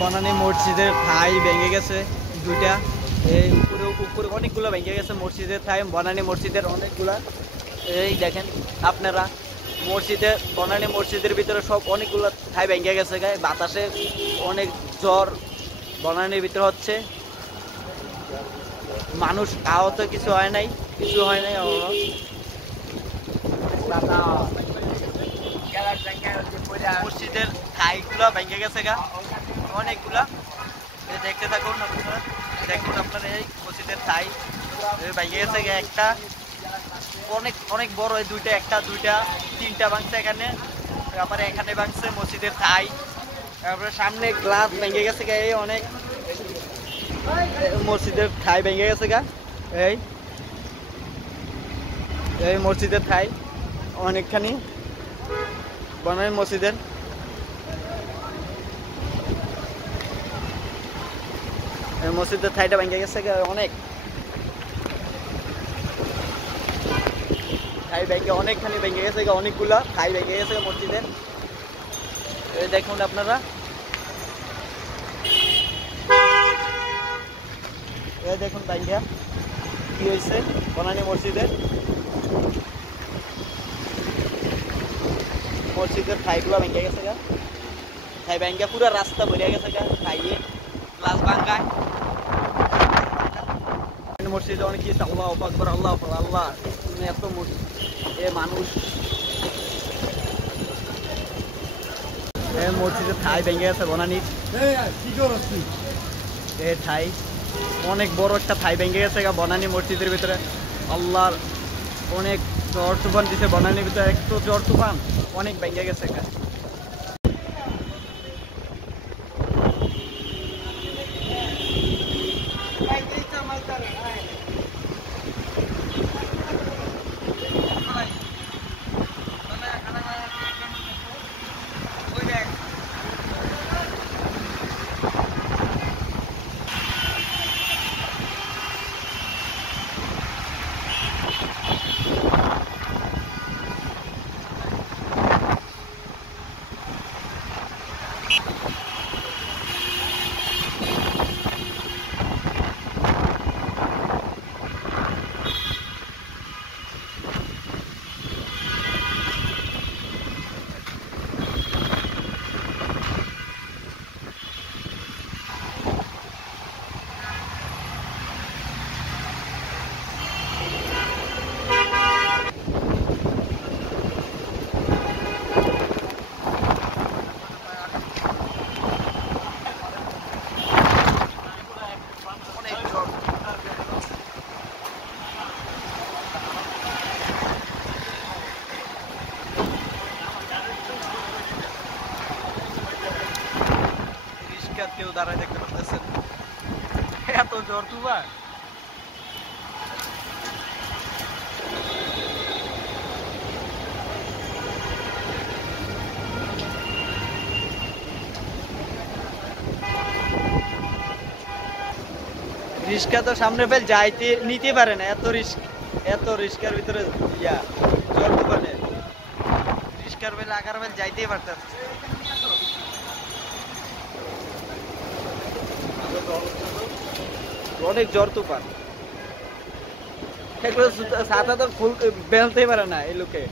বনানী মসজিদের ঠাই ভেঙে গেছে দুইটা। এই উপরে উপরে অনেকগুলো ভেঙে গেছে মসজিদের ঠাই, বনানী মসজিদের অনেকগুলা। এই দেখেন আপনারা বনানী মসজিদের ভিতরে সব অনেকগুলো ঠাই ভেঙে গেছে। গায়ে বাতাসে অনেক জ্বর বনানীর ভিতরে হচ্ছে। মানুষ আহত কিছু হয় নাই, মসজিদের ঠাইগুলো ভেঙে গেছে গা অনেকগুলা। দেখতে থাকুন আপনারা, দেখুন আপনারা এই মসজিদের ঠাই ভেঙে গেছে গা। একটা অনেক অনেক বড়, এই দুইটা, একটা দুইটা তিনটা ভাঙছে এখানে, আবার এখানে ভাঙছে মসজিদের ঠাই। তারপরে সামনে গ্লাস ভেঙে গেছে গা, এই অনেক মসজিদের ঠাই ভেঙে গেছে গা। এই মসজিদের ঠাই অনেকখানি বনানী মসজিদের। মসজিদের ঠাইটা ভেঙে গেছে অনেক, ঠাই ভেঙে অনেকখানি ভেঙে গেছে, অনেকগুলা ঠাই ভেঙে গেছে মসজিদের। এই দেখুন আপনারা, এই দেখুন ভাইয়া কি হয়েছে বনানী মসজিদের ঠাইগুলো ভেঙে গেছে গা। ঠাই ভেঙে পুরো রাস্তা ভরে গেছে গা ঠাইয়ে, গ্লাস ভাঙায়। মসজিদে অনেক কিছু, আল্লাহু আকবার, আল্লাহু আকবার, আল্লাহ এত মানুষ। মসজিদের ঠাই ভেঙে গেছে বনানীর। এই ঠাই অনেক বড় একটা ঠাই ভেঙে গেছে গা বনানী মসজিদের ভিতরে। আল্লাহর অনেক ঝড় তুফান দিছে বনানীর ভিতরে, একটু ঝড় তুফান অনেক ভেঙে গেছে গা। কেউ দাঁড়ায় দেখতে পাচ্ছেন, এত ঝড় তুফান। রিস্কা তো সামনে ফেল যাইতে নিতে পারে না, এত রিস্কার ভিতরে ঝড় তুফানে রিস্কার ফেল আগার ফেল যাইতেই পারতেছে। অনেক ঝড় তুফান, ছাতা তো বেলতেই পারে না এই লোকে।